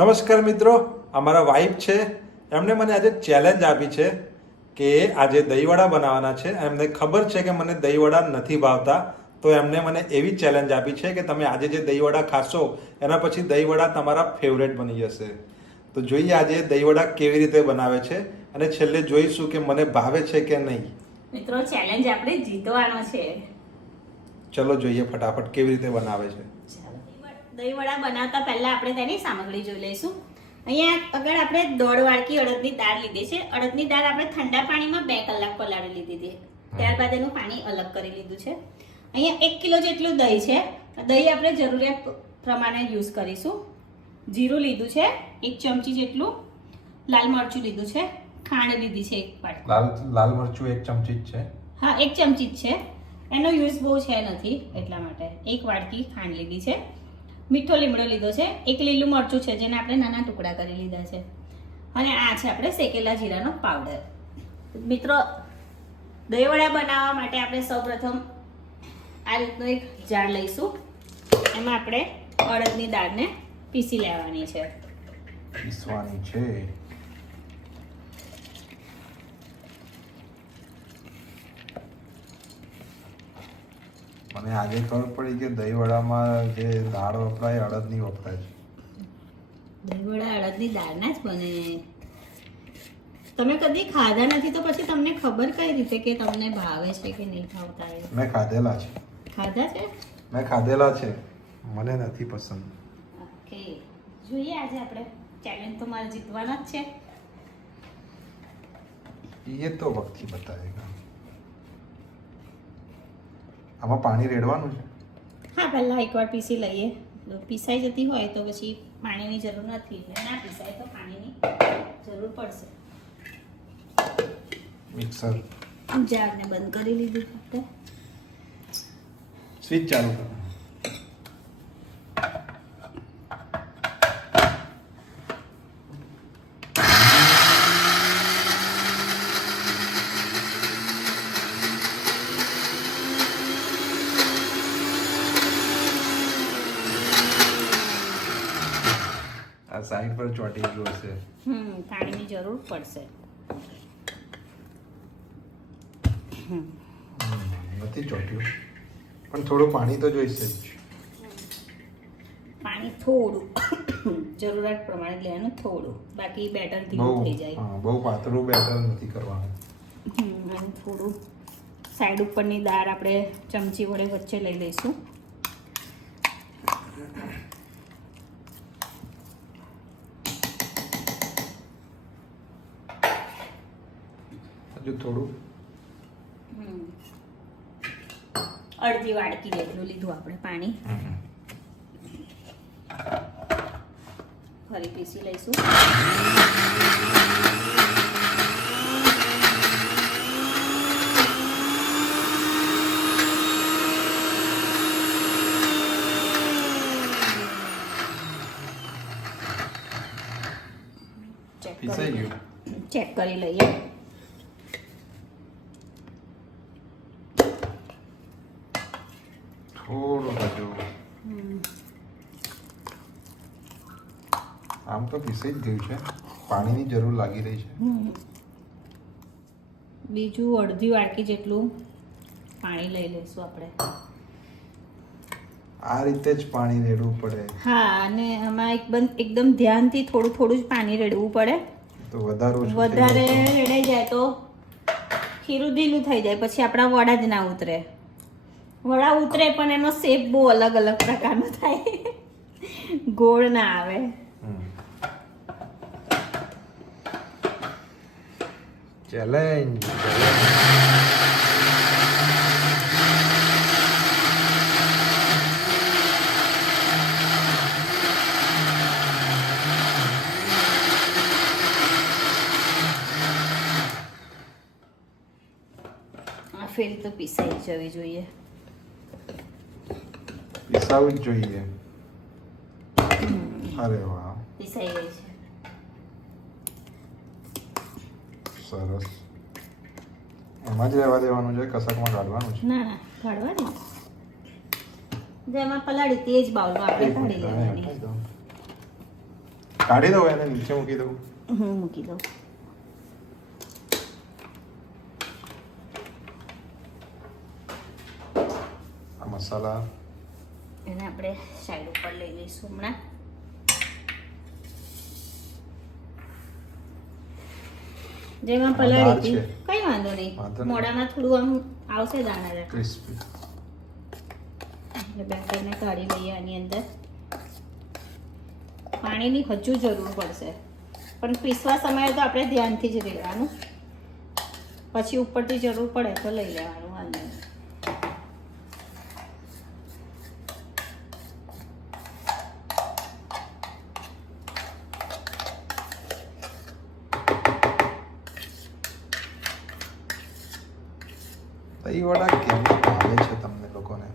નમસ્કાર મિત્રો, અમારા વાઇફ છે એમણે મને આજે ચેલેન્જ આપી છે કે આજે દહીંવડા બનાવવાના છે. એમને ખબર છે કે મને દહીંવડા નથી ભાવતા, તો એમને મને એવી ચેલેન્જ આપી છે કે તમે આજે જે દહીંવડા ખાશો એના પછી દહીંવડા તમારા ફેવરેટ બની જશે. તો જોઈએ આજે દહીંવડા કેવી રીતે બનાવે છે અને છેલ્લે જોઈશું કે મને ભાવે છે કે નહીં. મિત્રો, ચેલેન્જ આપણે જીતવાનો છે. ચલો જોઈએ ફટાફટ કેવી રીતે બનાવે છે. દહીં વડા બનાવતા પહેલા આપણે તેની સામગ્રી જોઈ લઈશું. અહીંયા આગળ આપણે 1.5 વાડકી અડદની દાળ લીધી છે. અડદની દાળ આપણે ઠંડા પાણીમાં 2 કલાક પલાળી લીધી હતી. ત્યારબાદ એનું પાણી અલગ કરી લીધું છે. અહીંયા 1 કિલો જેટલું દહીં છે. દહીં આપણે જરૂરિયાત પ્રમાણે યુઝ કરીશું. જીરું લીધું છે 1 ચમચી જેટલું, લાલ મરચું લીધું છે, ખાંડ લીધી છે 1 વાટકી. લાલ મરચું 1 ચમચી જ છે. હા, 1 ચમચી જ છે. એનો યુઝ બહુ છે નથી એટલા માટે 1 વાટકી ખાંડ લીધી છે. મીઠો લીમડો લીધો છે, 1 લીલું મરચું છે જેને આપણે નાના ટુકડા કરી લીધા છે, અને આ છે આપણે શેકેલા જીરાનો પાવડર. મિત્રો, દહીંવડા બનાવવા માટે આપણે સૌપ્રથમ આ રીતનો એક જાર લઈશું. એમાં આપણે અડદની દાળને પીસી લેવાની છે. પીસવાની છે. મને આજે ખબર પડી કે દહીંવડામાં જે દાળ વપરાય અડદની વપરાય છે. દહીંવડા અડદની દાળના જ બને. તમે કદી ખાધા નથી તો પછી તમને ખબર કઈ રીતે કે તમને ભાવે છે કે નહીં ભાવતા? મેં ખાધેલા છે. ખાધા છે? મેં ખાધેલા છે, મને નથી પસંદ. ઓકે, જોઈએ આજે આપણે ચેલેન્જ તો મારે જીતવાના જ છે. એ તો વક્તી બતાવેગા. આમાં પાણી રેડવાનું છે? હા, પહેલા એકવાર પીસી લઈએ. પીસાઈ જતી હોય તો પછી પાણીની જરૂર નથી, ના પીસાય તો પાણીની જરૂર પડશે. મિક્સર જારને બંધ કરી લીધું આપણે. સ્વિચ ચાલુ કરો. આ સાઈડ પર ચોટી ગયું હશે. પાણીની જરૂર પડશે. નથી ચોટ્યું, પણ થોડું પાણી તો જોઈશે જ. પાણી થોડું જરૂરિયાત પ્રમાણે લેવાનું, થોડું, બાકી બેટર ઢીલું થઈ જાય. બહુ પાતળું બેટર નથી કરવાનું. અને થોડું સાઈડ ઉપરની દાળ આપણે ચમચી વડે વચ્ચે લઈ લઈશું. હજુ થોડું. અડધી વાડકી જેટલું લીધું આપણે પાણી. ફરી પીસી લઈશું. પીસાઈ ગયું. ચેક કરી લઈએ. થોડું હજુ. આમ તો પીસાઈ જ ગયું છે, પાણીની જરૂર લાગી રહી છે. બીજું અડધી વાડકી જેટલું પાણી લઈ લઈશું આપણે. આ રીતે જ પાણી રેડવું પડે. હા, અને આમાં એકદમ ધ્યાનથી થોડું થોડું જ પાણી રેડવું પડે. તો વધારે રેડાઈ જાય તો ખીરું ઢીલું થઈ જાય, પછી આપણા વડા જ ના ઉતરે. વડા ઉતરે પણ એનો શેપ બહુ અલગ અલગ પ્રકારનો થાય, ગોળ ના આવે. ચેલેન્જ. આ ફેરી તો પીસાઈ જવી જોઈએ. પીસાવું જ જોઈએ. અરે વાહ, પીસાઈ ગઈ છે. સરસ. એમાં જ રહેવા દેવાનું છે, કસકમાં કાઢવાનું છે? ના ના, કાઢવાની. જેમાં પલાળી તે જ બાઉલમાં આપણે કાઢી લેવાની. કાઢી દઉં એને નીચે મૂકી દઉં. હું મૂકી દઉં. આ મસાલા એને આપણે સાઈડ ઉપર લઈ લઈશું હમણાં. જેમાં પલાળી હતી છે. કઈ વાંધો નહીં, વાંધો નહીં. મોઢામાં થોડું આમ આવશે દાણા. ક્રિસ્પી. એટલે બેટરને કાઢી લઈએ આની અંદર. પાણીની હજુ જરૂર પડશે, પણ પીસવા સમયે તો આપણે ધ્યાનથી જ લેવાનું, પછી ઉપરથી જરૂર પડે તો લઈ લેવાનું. વાંધો નહીં. દહીં વડા કેમના ભાવે છે તમને લોકોને?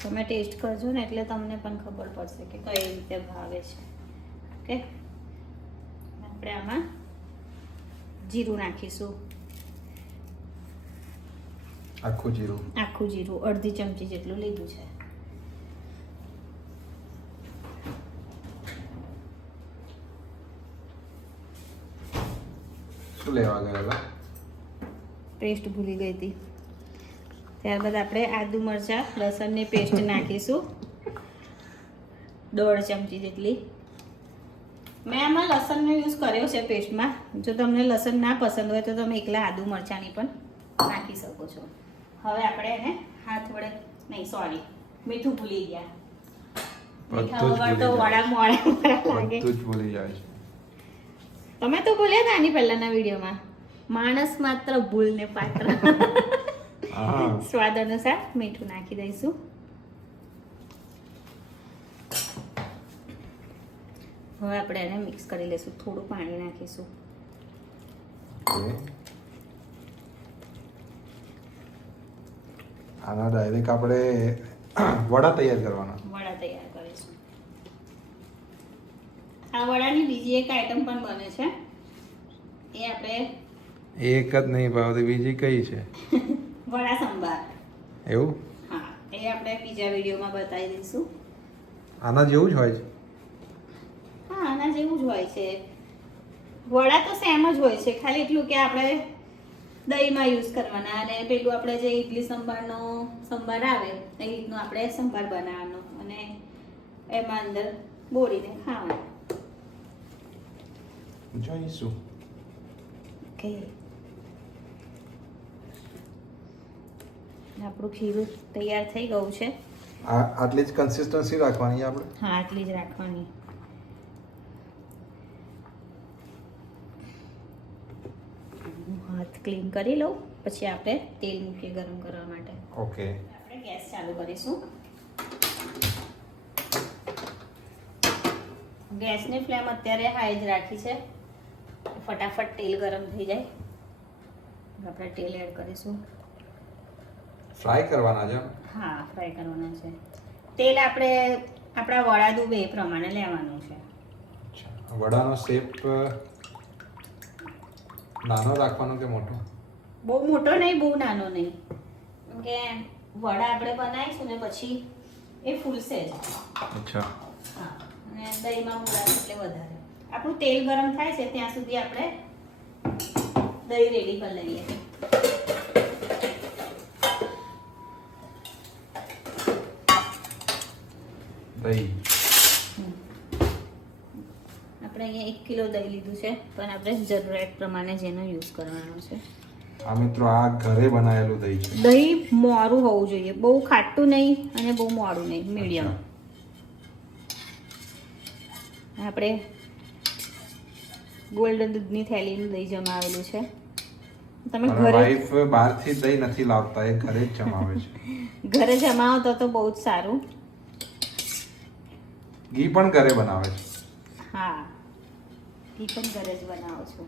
તમે ટેસ્ટ કરજો ને એટલે તમને પણ ખબર પડશે કે કઈ રીતે ભાવે છે. ઓકે, આપણે આમાં જીરું નાખીશું. આખું જીરું. આખું જીરું અડધી ચમચી જેટલું લીધું છે. શું લેવા ગયેલા? પેસ્ટ ભૂલી ગઈ હતી. ત્યારબાદ આપણે આદુ મરચાં લસણની પેસ્ટ નાખીશું 1.5 ચમચી જેટલી. મેં આમાં લસણનો યુઝ કર્યો છે પેસ્ટમાં. જો તમને લસણ ના પસંદ હોય તો તમે એકલા આદુ મરચાંની પણ નાખી શકો છો. હવે આપણે એને હાથ વડે નહીં, સોરી, મીઠું ભૂલી ગયા. મીઠા વગર તો વડા મોડા લાગે. બધું જ ભૂલી જાય છે. તમે તો ભૂલ્યા હતા આની પહેલાના વિડીયોમાં. માણસ માત્ર ભૂલને પાત્ર. હા. સ્વાદ અનુસાર મીઠું નાખી દઈશું. હવે આપણે એને મિક્સ કરી લઈશું. થોડું પાણી નાખીશું. ઓકે. આના ડાયરેક્ટ આપણે વડા તૈયાર કરવાના. વડા તૈયાર કરીશું. આ વડાની બીજી એક આઈટમ પણ બને છે. એ આપણે એક જ નહીં ભાવતી, બીજી કઈ છે? વડા સંભાર. એવું? હા, એ આપણે બીજા વિડીયોમાં બતાવી દઈશું. આના જેવું જ હોય છે? હા, આના જેવું જ હોય છે. વડા તો સેમ જ હોય છે, ખાલી એટલું કે આપણે દહીંમાં યુઝ કરવાના, અને પેલું આપણે જે ઇડલી સંભારનો સંભાર આવે એ રીતનો આપણે સંભાર બનાવવાનો, અને એમાં અંદર બોળીને ખાવાનું. જોઈશું. ઓકે, આપણું ખીરું તૈયાર થઈ ગયું છે. આટલી જ કન્સિસ્ટન્સી રાખવાની આપણે. હા, આટલી જ રાખવાની. હું હાથ ક્લીન કરી લઉં, પછી આપણે તેલ મૂકીએ ગરમ કરવા માટે. ઓકે. આપણે ગેસ ચાલુ કરીશું. ગેસની ફ્લેમ અત્યારે હાઈ જ રાખી છે, ફટાફટ તેલ ગરમ થઈ જાય. આપણે તેલ એડ કરીશું. ફ્રાય કરવાના છે? હા, ફ્રાય કરવાના છે. તેલ આપણે આપણા વડા ડૂબે એ પ્રમાણે લેવાનું છે. વડાનો શેપ નાનો રાખવાનો કે મોટો? બહુ મોટો નહીં, બહુ નાનો નહીં, કેમ કે વડા આપણે બનાવીશું ને પછી એ ફૂલશે જ. અચ્છા. હા, અને દહીંમાં મૂળાશે એટલે વધારે. આપણું તેલ ગરમ થાય છે ત્યાં સુધી આપણે દહીં રેડી કરી લઈએ. દહીં. આપણે અહીંયા 1 કિલો દહીં લીધું છે, પણ આપણે જરૂરિયાત પ્રમાણે જેનો યુઝ કરવાનો છે. આ મિત્રો આ ઘરે બનાવેલું દહીં છે. દહીં મોરું હોવું જોઈએ, બહુ ખાટું નહીં અને બહુ મોરું નહીં, મીડિયમ. આપણે ગોલ્ડન દૂધની થેલીનું દહીં જમાવેલું છે. તમે મારા ઘરે વાઈફ બહારથી દહીં નથી લાવતા, એ ઘરે જ જમાવે છે. ઘરે જમાવો તો બહુ જ સારું. ઘી પણ ઘરે બનાવે છે. હા, ઘી પણ ઘરે જ બનાવો છો.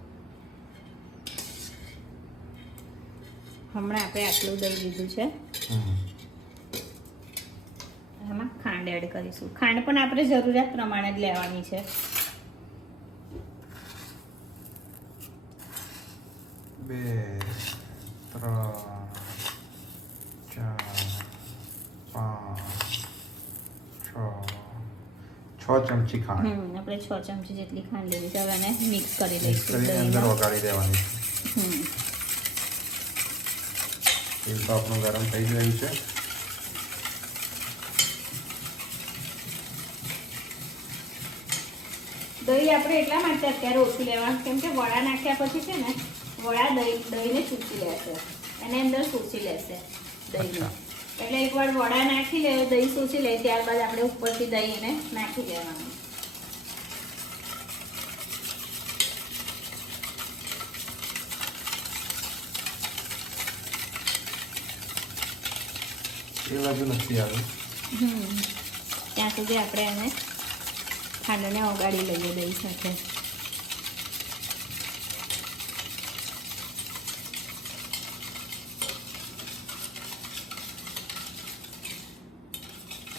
હમણાં આપણે આટલું દહીં લીધું છે. એમાં ખાંડ એડ કરીશું. ખાંડ પણ આપણે જરૂરિયાત પ્રમાણે જ લેવાની છે. બે, ત્રણ, ચાર, પાંચ, છ ચમચી ખાંડ આપણે 6 ચમચી જેટલી ખાંડ લીધી છે. હવે એને મિક્સ કરી મિક્સ લઈશું કરીને અંદર વગાડી દેવાની છે. હમ તેલ તો આપણું ગરમ થઈ જ રહ્યું છે. દહીં આપણે એટલા માટે અત્યારે ઓછું લેવાનું કેમ કે વડા નાખ્યા પછી છે ને વડા દહીંને ચૂસી લેશે, એની અંદર ચૂસી લેશે દહીંને. એટલે એકવાર વડા નાખી લે, દહીં ચૂસી લે, ત્યારબાદ આપણે ઉપરથી દહીંને નાખી દેવાનું. એ બાજુ નથી આવ્યું ત્યાં સુધી આપણે એને ખાંડને ઓગાળી લઈએ દહીં સાથે.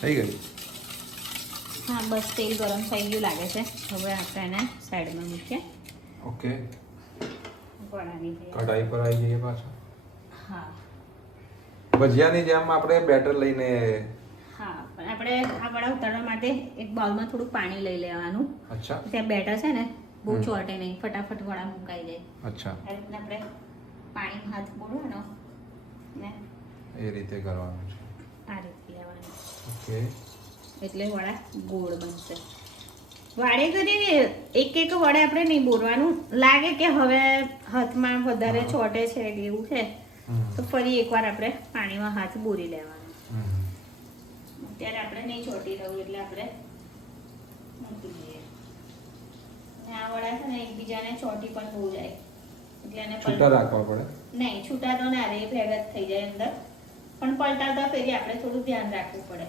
થઈ ગયું. હા બસ તેલ ગરમ થઈ ગયું લાગે છે. હવે આપણે એને સાઈડમાં મૂકીએ. ઓકે, વડાની કઢાઈ પર આવી જઈએ પાછા. હા ભજીયાની જેમ આપણે બેટર લઈને હા પણ આપણે આ વડા ઉતારવા માટે એક બાઉલમાં થોડું પાણી લઈ લેવાનું. અચ્છા ત્યાં બેટર છે ને બહુ ચોટે નહીં, ફટાફટ વડા મુકાઈ જાય. અચ્છા આ રીતના આપણે પાણીમાં હાથ બોળવાનો ને એ રીતે કરવાનું છે. આ રીતે લેવાનું ઓકે, એટલે વડા ગોળ બનશે. વાડે કરીને એક એક વડે આપણે નહીં બોરવાનું. લાગે કે હવે હાથમાં વધારે ચોટે છે કે એવું છે તો ફરી એકવાર આપણે પાણીમાં હાથ બોરી લેવાનો. અત્યારે આપણે નહીં ચોટી રહ્યું એટલે આપણે મૂકી દઈએ. આ વડા છે ને એકબીજાને ચોટી પણ બહુ જાય એટલે એને છૂટા રાખવા પડે. નહીં, છૂટા તો ના રહે, ભેગા જ થઈ જાય અંદર. પણ પલટાવતા ફેરી આપણે થોડું ધ્યાન રાખવું પડે.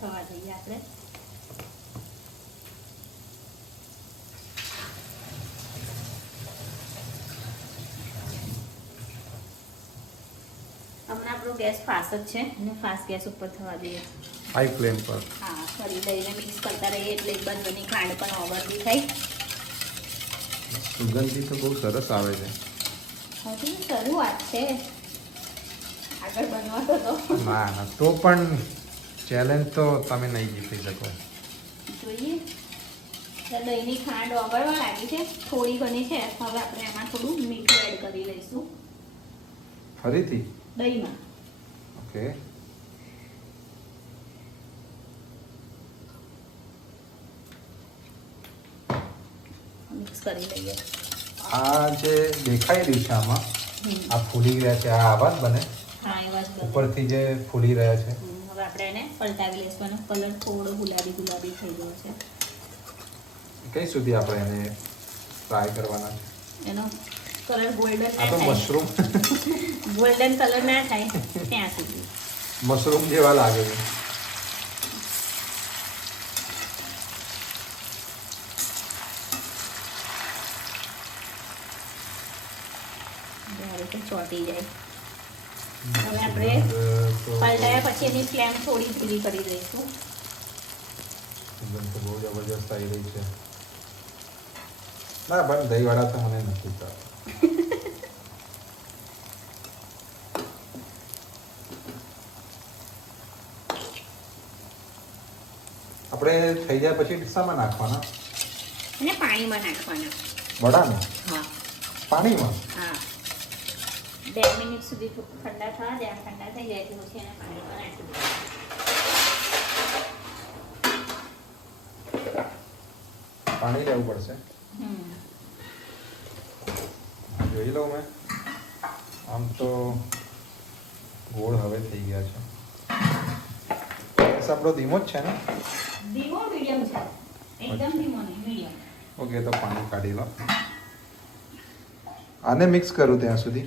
થવા દઈએ આપણે. હમણાં આપણો ગેસ ફાસ્ટ જ છે અને ફાસ્ટ ગેસ ઉપર થવા દઈએ. હાઈ ફ્લેમ પર. હા ફરી દઈને મિક્સ કરતા રહીએ એટલે એક બાજુની ખાંડ પણ ઓગળતી થાય. સુગંધી તો બહુ સરસ આવે છે. હજુ શરૂઆત છે, આગળ બનવા તો ના ના, તો પણ ચેલેન્જ તો તમે નહીં જીતી શકો. જોઈએ. દહીંની ખાંડ ઓગળવા લાગી છે, થોડી ઘણી છે. હવે આપણે એમાં થોડું મીઠું એડ કરી લઈશું ફરીથી દહીંમાં. ઓકે, મિક્સ કરી લઈએ. આ જે દેખાઈ રહ્યું છે આમાં, આ ફૂલી રહ્યા છે, આ આવા જ બને હા એવા જ બને. ઉપરથી જે ફૂલી રહ્યા છે. હવે આપણે એને પલટાવી લઈશું. એનો કલર થોડો ગુલાબી ગુલાબી થઈ ગયો છે. કઈ સુધી આપણે એને ફ્રાય કરવાના છે? એનો કલર ગોલ્ડન આ ના તો થાય, મશરૂમ ગોલ્ડન કલર ના થાય ત્યાં સુધી. મશરૂમ જેવા લાગે છે. ચોટી જાય. હવે આપણે પલટાયા પછી એની ફ્લેમ થોડી ધીરી કરી દઈશું. સુગંધ તો બહુ જબરજસ્ત આવી રહી છે. ના પણ દહીંવાળા તો મને નથી કરતા. આપણે થઈ જાય પછી ડીસામાં નાખવાના અને પાણીમાં નાખવાના વડાને. હા પાણીમાં. હા 2 મિનિટ સુધી ઠંડા થવા દે. ઠંડા થઈ જાય એટલે પછી એને પાણીમાં નાખી દે. પાણી લેવું પડશે. જોઈ લઉં મેં. આમ તો ગોળ હવે થઈ ગયા છે. ગેસ આપણો ધીમો જ છે ને? ધીમો મીડિયમ છે, એકદમ ધીમો નહીં, મીડિયમ. ઓકે, તો પાણી કાઢી લો. આને મિક્સ કરું ત્યાં સુધી.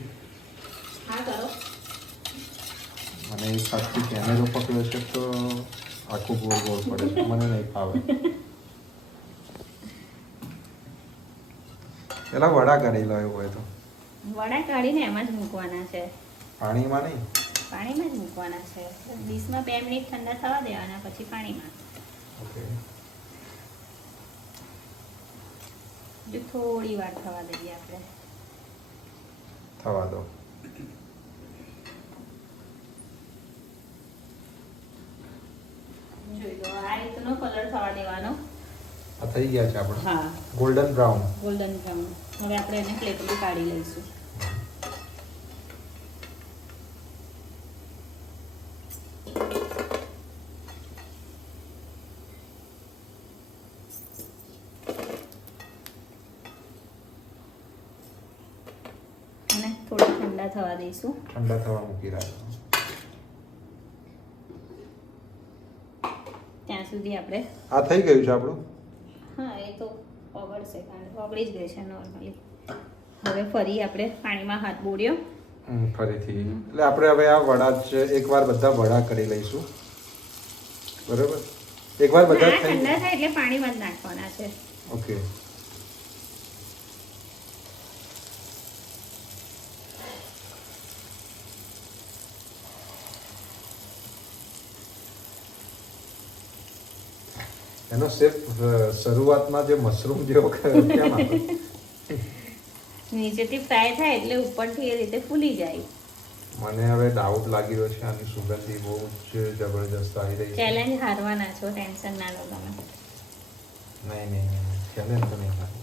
હા કરો. મને એક હાથથી કેમેરો પકડ્યો છે તો આખું ગોળ ગોળ પડે છે, મને નહીં ફાવે. પેલા વડા કાઢી લો એવું હોય તો. વડા કાઢીને એમાં જ મૂકવાના છે, પાણીમાં નહીં. પાણીમાં જ મૂકવાના છે. ડીશમાં 2 મિનિટ ઠંડા થવા દેવાના પછી પાણીમાં. ઓકે, જો થોડી વાર થવા દઈએ આપણે. થવા દો. જોઈ લો આ રીતનો કલર થવા દેવાનો. આ થઈ ગયા છે આપણે હા ગોલ્ડન બ્રાઉન. Golden brown. હવે આપણે એને પ્લેટમાં કાઢી લઈશું. અને થોડા ઠંડા થવા દઈશું. ઠંડા થવા મૂકી રાખો. ત્યાં સુધી આપણે આ થઈ ગયું છે આપણું. હા એ તો ઓગળશે કારણ કે ઓગળી જ ગઈ છે નોર્મલી. હવે ફરી આપણે પાણીમાં હાથ બોળ્યો. ફરીથી એટલે આપણે હવે આ વડા જ એકવાર બધા વડા કરી લઈશું. બરોબર, એકવાર બધા ના, ઠંડા થાય એટલે પાણીમાં જ નાખવાના છે. ઓકે. એનો સિર્ફ શરૂઆતમાં જે મશરૂમ જેવો કેમ આવે? નીચેથી ફ્રાય થાય એટલે ઉપરથી એ રીતે ફૂલી જાય. મને હવે ડાઉટ લાગી રહ્યો છે, આની સુગંધી બહુ જ જબરજસ્ત આવી રહી છે. ચેલેન્જ હારવાના છો, ટેન્શન ના લો તમે. નહીં ચેલેન્જ તો નહીં થાય.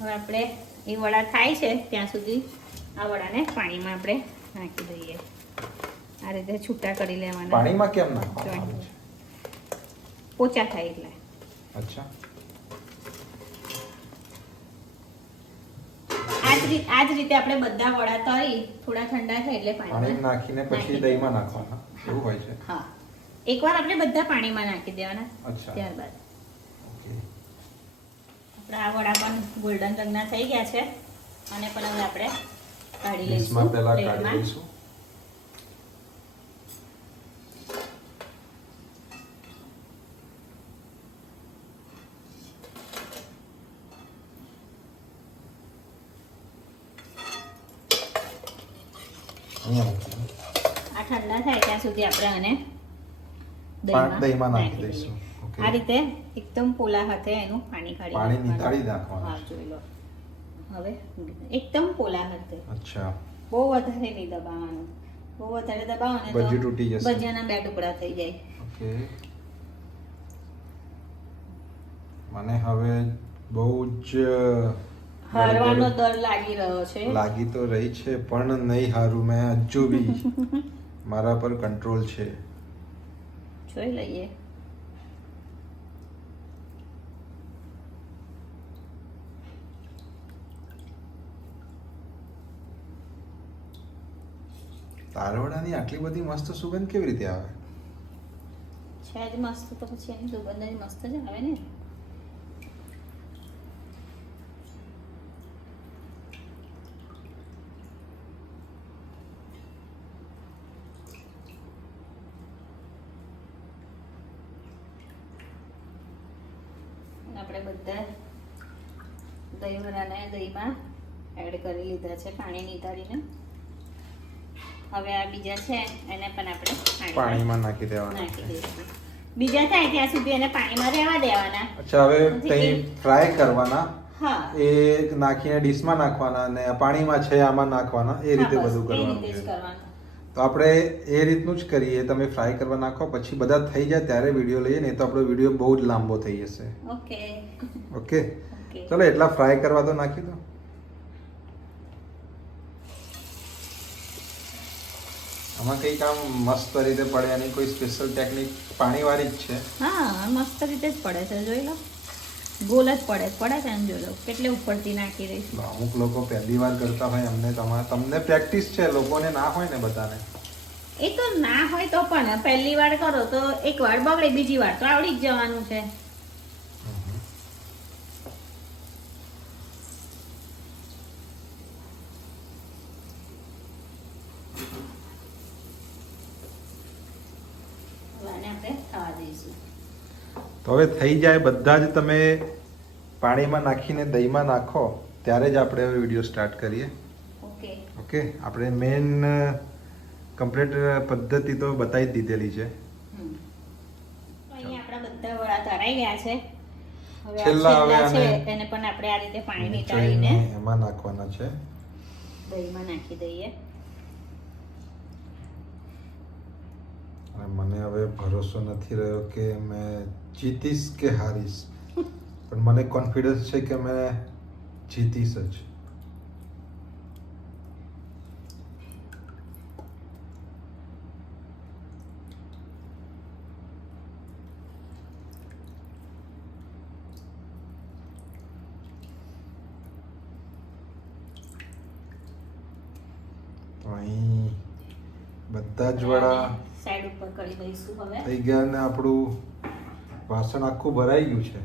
હવે આપણે એ વડા થાય છે ત્યાં સુધી આ વડાને પાણીમાં આપણે નાખી દઈએ. આ રીતે છૂટા કરી લેવાના. પાણીમાં કેમ નાખવાનું છે? પોચા થાય એટલે. અચ્છા, આ જ રીતે આપણે બધા વડા તળી થોડા ઠંડા થાય એટલે પાણી પાણીમાં નાખીને પછી દહીંમાં નાખવાના એવું હોય છે? હા, એકવાર આપણે બધા પાણીમાં નાખી દેવાના. અચ્છા, ત્યારબાદ ઓકે. આપણા આ વડા પણ ગોલ્ડન રંગના થઈ ગયા છે અને પણ હવે આપણે કાઢી ડીશમાં લઈશું પહેલા કાઢી પ્લેટમાં. લઈશું. અહીંયા મૂકીશું. આ ઠંડા થાય ત્યાં સુધી આપણે આને દહીંમાં નાખી દઈશું. ઓકે. આ રીતે એકદમ પોલા હાથે એનું પાણી કાઢી પાણી નાખવાનું. નીતાળી નાખવાનું. હા, જોઈ લો. હવે એકદમ પોલા હાથે, અચ્છા, બહુ વધારે નહીં દબાવવાનું. બહુ વધારે દબાવો ને તો ભજીયું તૂટી જશે. ભજીયાના બે ટુકડા થઈ જાય. ઓકે. મને હવે બહુ જ હારવાનો ડર લાગી રહ્યો છે. લાગી તો રહી છે પણ નહીં હારું મેં હજુ બી મારા પર કંટ્રોલ છે. જોઈ લઈએ. તારવડાની આટલી બધી મસ્ત સુગંધ કેવી રીતે આવે? છે જ મસ્ત, તો પછી એની સુગંધ જ મસ્ત જ આવે ને. આપણે બધા દહીં વડાને દહીંમાં એડ કરી લીધા છે પાણી નીતાળીને. હવે આ બીજા છે એને પણ આપણે પાણીમાં નાખી દેવાના. નાખી દઈશું. બીજા થાય ત્યાં સુધી એને પાણીમાં રહેવા દેવાના. અચ્છા, હવે દહીં ફ્રાય કરવાના, હા, એ નાખીને ડીશમાં નાખવાના અને પાણીમાં છે આમાં નાખવાના, એ રીતે હા, બસ બધું એ કરવાનું રીતે જ છે. કરવાનું. તો આપણે એ રીતનું જ કરીએ. તમે ફ્રાય કરવા નાખો, પછી બધા થઈ જાય ત્યારે વિડીયો લઈએ, ને તો આપણો વિડીયો બહુ જ લાંબો થઈ જશે. Okay okay, okay. ચલો એટલા ફ્રાય કરવા તો નાખી દો. આમાં કંઈક આમ મસ્ત રીતે પડે એની કોઈ સ્પેશિયલ ટેકનિક પાણીવાળી જ છે. હા, મસ્ત રીતે જ પડે છે, જોઈ લો. ગોલ જ પડે છે ને, જોઈ લો કેટલે ઉપરથી નાખી દઈશું. અમુક લોકો પહેલી વાર કરતા હોય, તમને પ્રેક્ટિસ છે, લોકોને ના હોય ને બધાને. એ તો ના હોય તો પણ પહેલી વાર કરો તો એક વાર બગડે, બીજી વાર તો આવડી જ જવાનું છે. આને આપણે થવા દઈશું. તો હવે થઈ જાય બધા જ તમે પાણીમાં નાખીને દહીંમાં નાખો ત્યારે જ આપણે હવે વિડીયો સ્ટાર્ટ કરીએ. ઓકે ઓકે, આપણે મેઇન કમ્પ્લીટ પદ્ધતિ તો બતાવી જ દીધેલી છે. અહીંયા આપણા બધા વડા તરાઈ ગયા છે. હવે આ છેલ્લા હવે છેલ્લા છે આને એને પણ આપણે આ રીતે પાણી નીચોઈને નીતાળીને એમાં નાખવાના છે. દહીંમાં નાખી દઈએ. અને મને હવે ભરોસો નથી રહ્યો કે મેં જીતીશ કે હારીશ, પણ મને કોન્ફિડન્સ છે કે મેં જીતીશ જ. તો અહીં બધા જ વડા સાઈડ ઉપર કરી દઈશું હવે. થઈ ગયા ને આપણું વાસણ આખું ભરાઈ ગયું છે.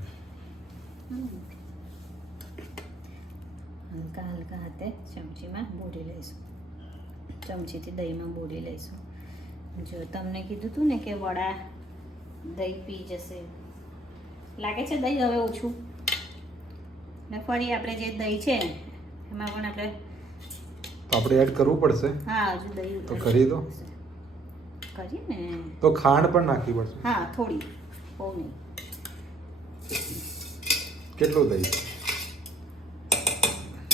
હલકા હલકા હાથે ચમચીમાં બોળી લઈશું. ચમચીથી દહીંમાં બોળી લઈશું. જો તમને કીધું હતું ને કે વડા દહીં પી જશે, લાગે છે દહીં હવે ઓછું. ને ફરી આપણે જે દહીં છે એમાં પણ આપણે તો આપણે એડ કરવું પડશે. હા હજુ દહીં તો કરી દો. કરીએ ને. તો ખાંડ પણ નાખવી પડશે. હા થોડી, બહુ નહીં. કેટલું દહીં?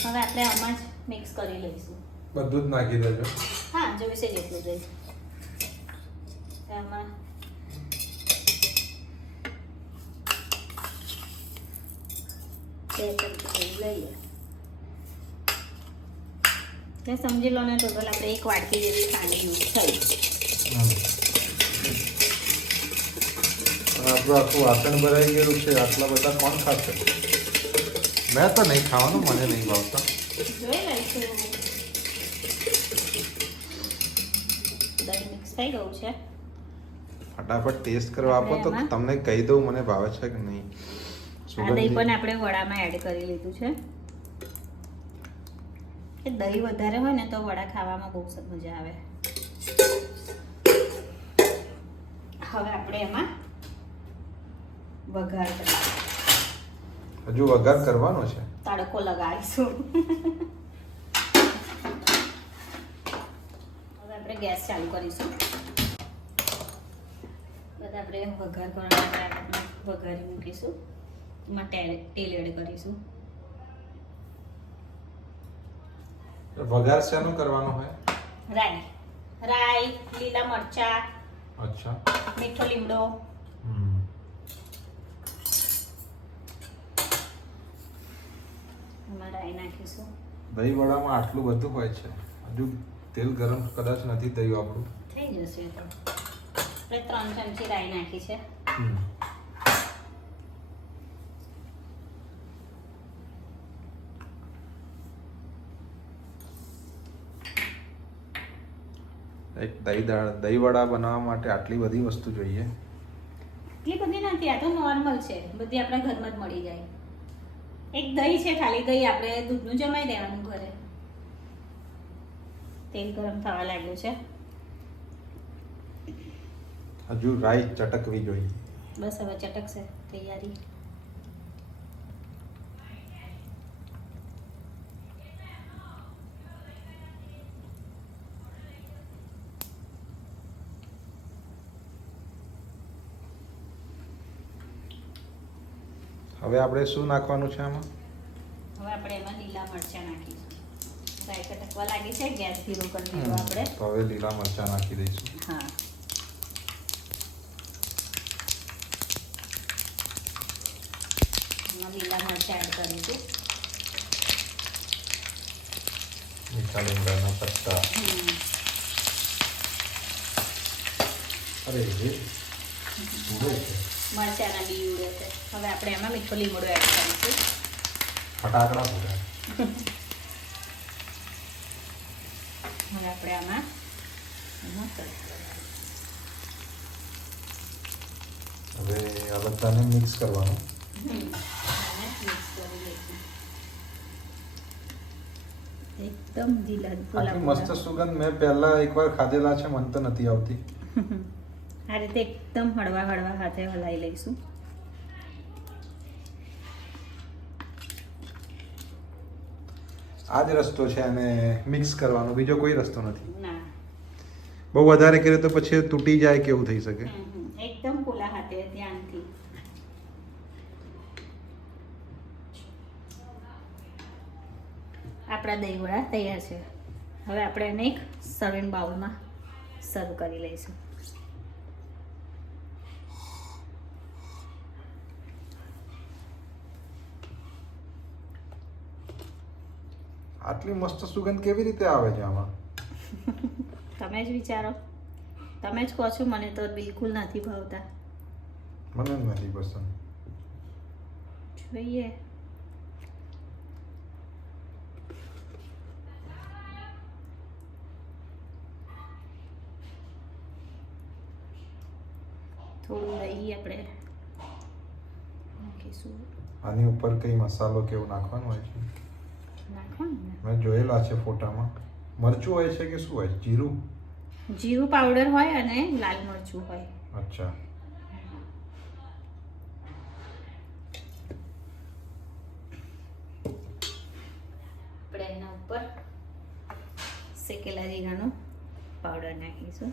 હવે આપણે આમાં જ મિક્સ કરી લઈશું. બધું જ નાખી દેજો. હા જોઈશે જેટલું દહીં એમાં. બે ચમચી દહીં લઈએ. ત્યાં સમજી લો ને ટોટલ આપણે એક વાટકી જેવી ખાંડનું થઈ. આપણું આખું વાસણ ભરાઈ ગયું છે. આટલા બધા કોણ ખાશે? મેં તો નહીં ખાવાનું, મને નહીં ભાવતા. જોઈ લઈશું. દહીં મિક્સ થઈ ગયું છે. ફટાફટ ટેસ્ટ કરવા આપો તો તમને કહી દઉં મને ભાવે છે કે નહીં. આ દહીં પણ આપણે વડામાં એડ કરી લીધું છે. કે દહીં વધારે હોય ને તો વડા ખાવામાં બહુ મજા આવે. હવે આપણે એમાં વઘાર કરીશું. હજુ વઘાર કરવાનો છે. તડકો લગાવીશું. હવે આપણે ગેસ ચાલુ કરીશું. બધા આપણે વઘાર કરવા માટે વઘારી મૂકીશું. એમાં તેલ એડ કરીશું. વઘાર શેનો કરવાનો હોય? રાઈ, લીલા મરચા, અચ્છા, મીઠો લીમડો. એમાં રાઈ નાખીશું. દહીં વડામાં આટલું બધું હોય છે. હજુ તેલ ગરમ કદાચ નથી થયું આપણું. થઈ જશે તો. આપણે 3 ચમચી રાઈ નાખી છે. એક દહીં વડા બનાવવા માટે આટલી બધી વસ્તુ જોઈએ? એટલી બધી નથી, આ તો નોર્મલ છે. બધી આપણા ઘરમાં જ મળી જાય. એક દહીં છે, ખાલી દહીં આપણે દૂધનું જમાઈ દેવાનું ઘરે. તેલ ગરમ થવા લાગ્યું છે. હજુ રાઈ ચટકવી જોઈએ. બસ હવે ચટકશે. તૈયારી. હવે આપણે શું નાખવાનું છે આમાં? હવે આપણે એમાં લીલા મરચાં નાખીશું. રાઈ ચટકવા લાગી છે. ગેસ ધીરો કરી દીધો આપણે. તો હવે લીલા મરચાં નાખી દઈશું. હા. એમાં લીલા મરચાં એડ કરીશું. મીઠા લીમડાના પત્તા. અરે મરચાના બી ઉડે છે. હવે આપણે એમાં મીઠો લીમડો એડ કરીશું. ફટાકડા ફૂટે. હવે આપણે આમાં હવે આ બધાને મિક્સ કરવાનું. એકદમ ઢીલા આટલી મસ્ત સુગંધ મેં પહેલા એકવાર ખાધેલા છે, મને તો નથી આવતી. આ રીતે એકદમ હળવા હળવા હાથે હલાવી લઈશું. આ જ રસ્તો છે અને મિક્સ કરવાનો, બીજો કોઈ રસ્તો નથી. ના, બહુ વધારે કરીએ તો પછી તૂટી જાય કે એવું થઈ શકે. એકદમ પોલા હાથે ધ્યાનથી. આપણા દહીંવડા તૈયાર છે. હવે આપણે એને એક સર્વિંગ બાઉલમાં સર્વ કરી લઈશું. આટલી મસ્ત સુગંધ કેવી રીતે આવે છે આમાં? તમે જ વિચારો. તમે જ કહો છો, મને તો બિલકુલ નથી ભાવતા. મને નથી પસંદ. જોઈએ. થોડું દહીં આપણે નાખીશું. આની ઉપર કઈ મસાલો કેવું નાખવાનું હોય છે? નાખવાનું ને મેં જોયેલા છે ફોટામાં. મરચું હોય છે કે શું હોય? જીરું? જીરું પાવડર હોય અને લાલ મરચું હોય. અચ્છા. આપણે એના ઉપર શેકેલા જીરાનો પાવડર નાખીશું.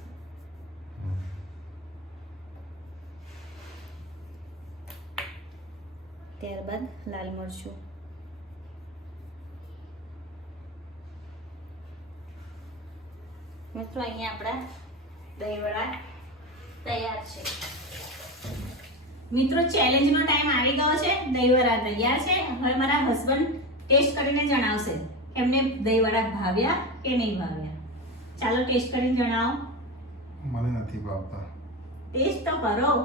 ત્યારબાદ લાલ મરચું. મિત્રો અહીંયા આપણા દહીંવડા તૈયાર છે. મિત્રો ચેલેન્જનો ટાઈમ આવી ગયો છે. દહીંવડા તૈયાર છે. હવે મારા હસબન્ડ ટેસ્ટ કરીને જણાવશે એમને દહીંવડા ભાવ્યા કે નહીં ભાવ્યા. ચાલો ટેસ્ટ કરીને જણાવો. મને નથી ભાવતા. ટેસ્ટ તો કરો.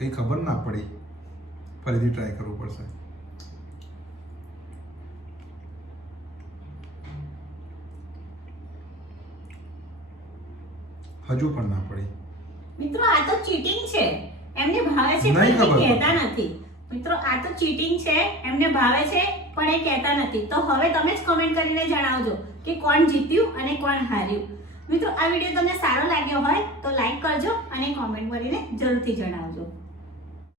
કઈ ખબર ના પડી. ફરીથી ટ્રાય કરવું પડશે. હજુ પણ ના પડી. મિત્રો આ તો ચીટિંગ છે. એમને ભાવે છે નહીં પણ ખબર. એ કહેતા નથી. મિત્રો આ તો ચીટિંગ છે. એમને ભાવે છે પણ એ કહેતા નથી. તો હવે તમે જ કમેન્ટ કરીને જણાવજો કે કોણ જીત્યું અને કોણ હાર્યું. મિત્રો આ વિડીયો તમને સારો લાગ્યો હોય તો લાઈક કરજો અને કોમેન્ટ કરીને જરૂરથી જણાવજો.